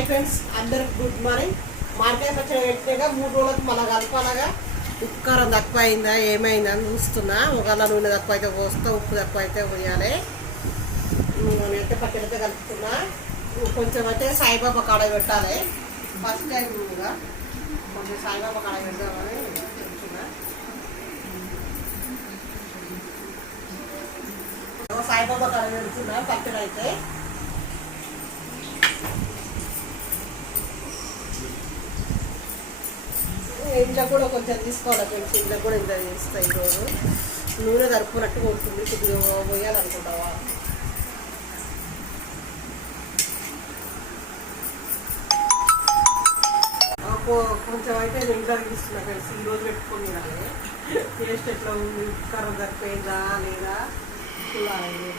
Hi friends, అందరికి good morning. Market పచ్చడి పెట్టినాక 3 రోజులకు మళ్ళీ కలపాలగా. ఉప్పు కారం తక్కువ అయిందా ఏమైందా అని చూస్తున్నా. ఒకవేళ నూనె తక్కువ అయితే పోస్తా, ఉప్పు తక్కువ అయితే పోయాలి. నేనైతే పచ్చడి అయితే కలుపుతున్నా. కొంచెం అయితే సాయిబాబా కాడ పెట్టాలి. ఫస్ట్ టైం కొంచెం సాయిబాబా కాడ పెడదామని చెప్తున్నా. సాయిబాబా కాడ పెడుతున్నా పచ్చడి అయితే. ఇంట్లో కూడా కొంచెం తీసుకోవాలి ఫ్రెండ్స్. ఇంట్లో కూడా ఇంత చేస్తాయి. ఈరోజు నూనె తరుపునట్టు కొడుతుంది. కొద్దిగా పోయాలనుకుంటావా? కొంచెం అయితే నేను ఇంట్లో తీస్తున్నా ఫ్రెండ్స్. ఈరోజు పెట్టుకొని టేస్ట్ ఎట్లా ఉంది, కర్ర సరిపోయిందా లేదా చూడాలి.